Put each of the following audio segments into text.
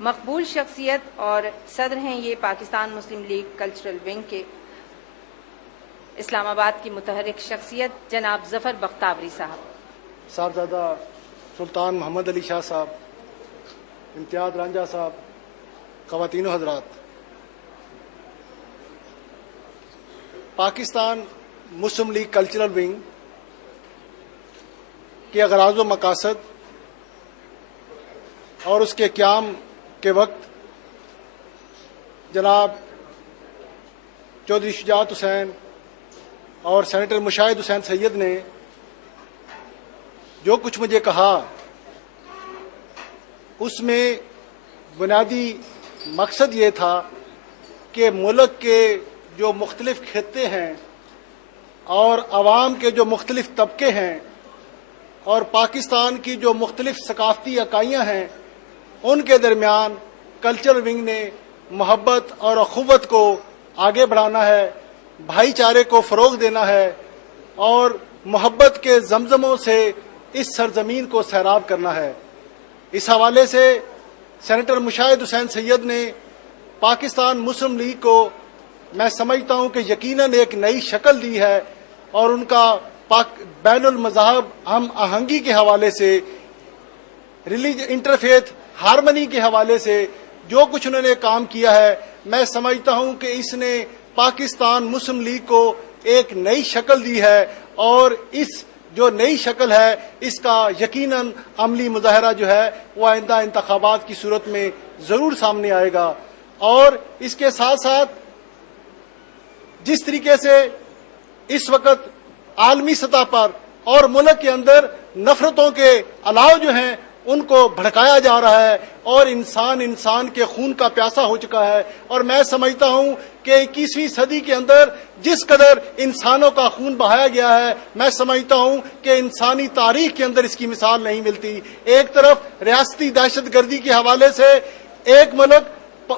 مقبول شخصیت اور صدر ہیں یہ پاکستان مسلم لیگ کلچرل ونگ کے اسلام آباد کی متحرک شخصیت جناب ظفر بختاوری صاحب، صاحبزادہ سلطان محمد علی شاہ صاحب، امتیاز رانجھا صاحب، خواتین و حضرات، پاکستان مسلم لیگ کلچرل ونگ کے اغراض و مقاصد اور اس کے قیام کے وقت جناب چودھری شجاعت حسین اور سینیٹر مشاہد حسین سید نے جو کچھ مجھے کہا اس میں بنیادی مقصد یہ تھا کہ ملک کے جو مختلف خطے ہیں اور عوام کے جو مختلف طبقے ہیں اور پاکستان کی جو مختلف ثقافتی اکائیاں ہیں ان کے درمیان کلچرل ونگ نے محبت اور اخوت کو آگے بڑھانا ہے، بھائی چارے کو فروغ دینا ہے اور محبت کے زمزموں سے اس سرزمین کو سیراب کرنا ہے۔ اس حوالے سے سینیٹر مشاہد حسین سید نے پاکستان مسلم لیگ کو میں سمجھتا ہوں کہ یقیناً ایک نئی شکل دی ہے اور ان کا بین المذاہب ہم آہنگی کے حوالے سے، انٹرفیتھ ہارمنی کے حوالے سے جو کچھ انہوں نے کام کیا ہے، میں سمجھتا ہوں کہ اس نے پاکستان مسلم لیگ کو ایک نئی شکل دی ہے اور اس جو نئی شکل ہے اس کا یقیناً عملی مظاہرہ جو ہے وہ آئندہ انتخابات کی صورت میں ضرور سامنے آئے گا۔ اور اس کے ساتھ ساتھ جس طریقے سے اس وقت عالمی سطح پر اور ملک کے اندر نفرتوں کے الاؤ جو ہیں ان کو بھڑکایا جا رہا ہے اور انسان کے خون کا پیاسا ہو چکا ہے، اور میں سمجھتا ہوں کہ 21ویں صدی کے اندر جس قدر انسانوں کا خون بہایا گیا ہے، میں سمجھتا ہوں کہ انسانی تاریخ کے اندر اس کی مثال نہیں ملتی۔ ایک طرف ریاستی دہشت گردی کے حوالے سے ایک ملک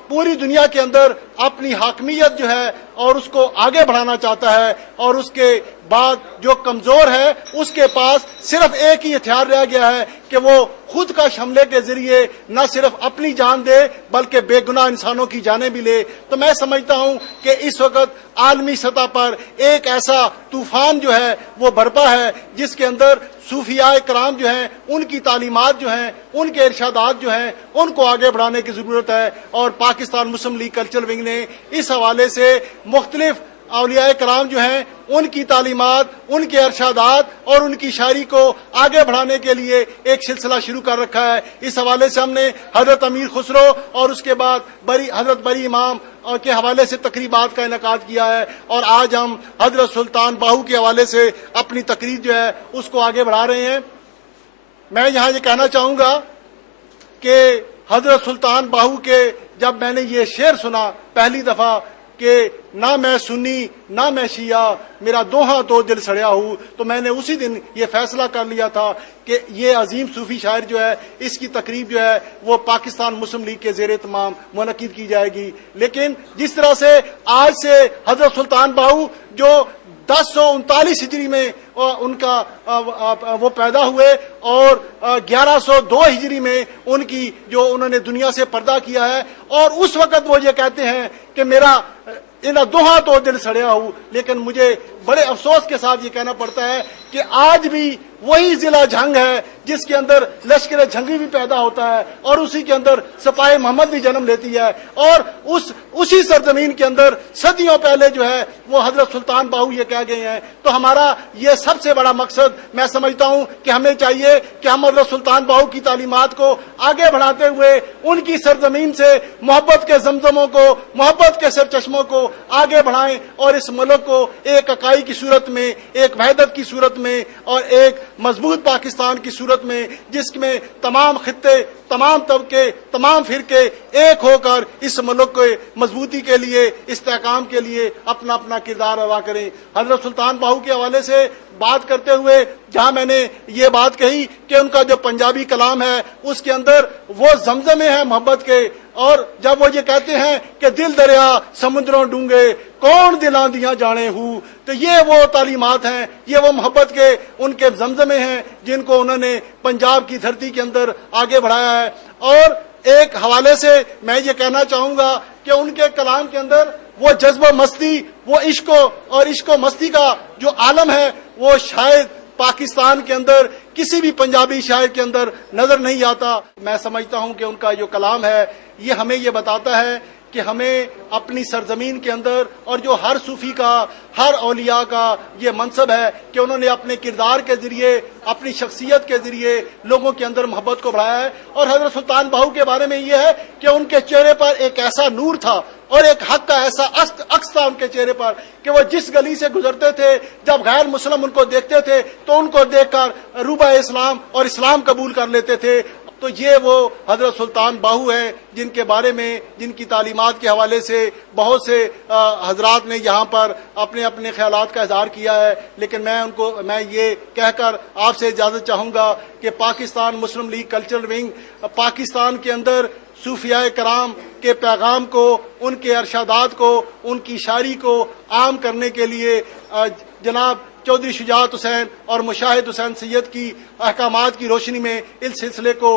پوری دنیا کے اندر اپنی حاکمیت جو ہے اور اس کو آگے بڑھانا چاہتا ہے، اور اس کے بعد جو کمزور ہے اس کے پاس صرف ایک ہی ہتھیار رہ گیا ہے کہ وہ خود کا حملے کے ذریعے نہ صرف اپنی جان دے بلکہ بے گناہ انسانوں کی جانیں بھی لے۔ تو میں سمجھتا ہوں کہ اس وقت عالمی سطح پر ایک ایسا طوفان جو ہے وہ برپا ہے جس کے اندر صوفیاء کرام جو ہیں ان کی تعلیمات جو ہیں، ان کے ارشادات جو ہیں ان کو آگے بڑھانے کی ضرورت ہے، اور پاکستان مسلم لیگ کلچرل ونگ نے اس حوالے سے مختلف اولیاء کرام جو ہیں ان کی تعلیمات، ان کے ارشادات اور ان کی شاعری کو آگے بڑھانے کے لیے ایک سلسلہ شروع کر رکھا ہے۔ اس حوالے سے ہم نے حضرت امیر خسرو اور اس کے بعد حضرت بری امام کے حوالے سے تقریبات کا انعقاد کیا ہے، اور آج ہم حضرت سلطان باہو کے حوالے سے اپنی تقریر جو ہے اس کو آگے بڑھا رہے ہیں۔ میں یہاں یہ کہنا چاہوں گا کہ حضرت سلطان باہو کے جب میں نے یہ شعر سنا پہلی دفعہ کہ نہ میں سنی نہ میں شیعہ، میرا دوہاں تو دل سڑیا ہوں، تو میں نے اسی دن یہ فیصلہ کر لیا تھا کہ یہ عظیم صوفی شاعر جو ہے اس کی تقریب جو ہے وہ پاکستان مسلم لیگ کے زیر اہتمام منعقد کی جائے گی۔ لیکن جس طرح سے آج سے حضرت سلطان باہو جو 1039 ہجری میں ان کا وہ پیدا ہوئے اور 1102 ہجری میں ان کی جو انہوں نے دنیا سے پردہ کیا ہے، اور اس وقت وہ یہ کہتے ہیں کہ میرا دوہاں تو دل سڑیا ہوں، لیکن مجھے بڑے افسوس کے ساتھ یہ کہنا پڑتا ہے کہ آج بھی وہی ضلع جھنگ ہے جس کے اندر لشکر جھنگی بھی پیدا ہوتا ہے اور اسی کے اندر سپاہی محمد بھی جنم لیتی ہے، اور اسی سرزمین کے اندر صدیوں پہلے جو ہے وہ حضرت سلطان باہو یہ کہہ گئے ہیں۔ تو ہمارا یہ سب سے بڑا مقصد میں سمجھتا ہوں کہ ہمیں چاہیے کہ ہم حضرت سلطان باہو کی تعلیمات کو آگے بڑھاتے ہوئے ان کی سرزمین سے محبت کے زمزموں کو، محبت کے سرچشموں کو آگے بڑھائیں اور اس ملک کو ایک اکائی کی صورت میں، ایک وحدت کی صورت میں اور ایک مضبوط پاکستان کی صورت میں جس میں تمام خطے، تمام طبقے، تمام فرقے ایک ہو کر اس ملک کو مضبوطی کے لیے، استحکام کے لیے اپنا اپنا کردار ادا کریں۔ حضرت سلطان باہو کے حوالے سے بات کرتے ہوئے جہاں میں نے یہ بات کہی کہ ان کا جو پنجابی کلام ہے اس کے اندر وہ زمزمے ہیں محبت کے، اور جب وہ یہ کہتے ہیں کہ دل دریا سمندروں ڈونگے کون دلاں دیاں جانے ہوں، تو یہ وہ تعلیمات ہیں، یہ وہ محبت کے ان کے زمزمے ہیں جن کو انہوں نے پنجاب کی دھرتی کے اندر آگے بڑھایا ہے۔ اور ایک حوالے سے میں یہ کہنا چاہوں گا کہ ان کے کلام کے اندر وہ جذبہ مستی، وہ عشق اور عشق و مستی کا جو عالم ہے وہ شاید پاکستان کے اندر کسی بھی پنجابی شاعر کے اندر نظر نہیں آتا۔ میں سمجھتا ہوں کہ ان کا جو کلام ہے یہ ہمیں یہ بتاتا ہے کہ ہمیں اپنی سرزمین کے اندر، اور جو ہر صوفی کا، ہر اولیاء کا یہ منصب ہے کہ انہوں نے اپنے کردار کے ذریعے، اپنی شخصیت کے ذریعے لوگوں کے اندر محبت کو بڑھایا ہے۔ اور حضرت سلطان باہو کے بارے میں یہ ہے کہ ان کے چہرے پر ایک ایسا نور تھا اور ایک حق کا ایسا عکس تھا ان کے چہرے پر کہ وہ جس گلی سے گزرتے تھے، جب غیر مسلم ان کو دیکھتے تھے تو ان کو دیکھ کر روبہ اسلام اور اسلام قبول کر لیتے تھے۔ تو یہ وہ حضرت سلطان باہو ہیں جن کے بارے میں، جن کی تعلیمات کے حوالے سے بہت سے حضرات نے یہاں پر اپنے اپنے خیالات کا اظہار کیا ہے، لیکن میں یہ کہہ کر آپ سے اجازت چاہوں گا کہ پاکستان مسلم لیگ کلچرل ونگ پاکستان کے اندر صوفیاء کرام کے پیغام کو، ان کے ارشادات کو، ان کی شاعری کو عام کرنے کے لیے جناب چودھری شجاعت حسین اور مشاہد حسین سید کی احکامات کی روشنی میں اس سلسلے کو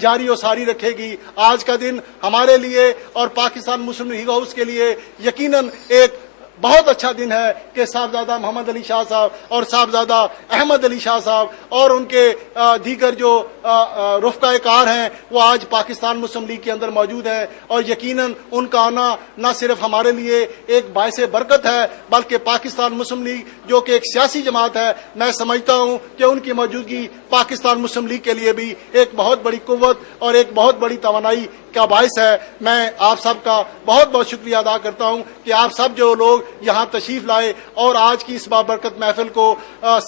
جاری و ساری رکھے گی۔ آج کا دن ہمارے لیے اور پاکستان مسلم لیگ ہاؤس کے لیے یقیناً ایک بہت اچھا دن ہے کہ صاحبزادہ محمد علی شاہ صاحب اور صاحبزادہ احمد علی شاہ صاحب اور ان کے دیگر جو رفقائے کار ہیں وہ آج پاکستان مسلم لیگ کے اندر موجود ہیں، اور یقیناً ان کا آنا نہ صرف ہمارے لیے ایک باعث برکت ہے بلکہ پاکستان مسلم لیگ جو کہ ایک سیاسی جماعت ہے، میں سمجھتا ہوں کہ ان کی موجودگی پاکستان مسلم لیگ کے لیے بھی ایک بہت بڑی قوت اور ایک بہت بڑی توانائی کا باعث ہے۔ میں آپ سب کا بہت بہت شکریہ ادا کرتا ہوں کہ آپ سب جو لوگ یہاں تشریف لائے اور آج کی اس بابرکت محفل کو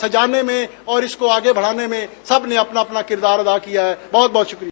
سجانے میں اور اس کو آگے بڑھانے میں سب نے اپنا اپنا کردار ادا کیا ہے۔ بہت بہت شکریہ۔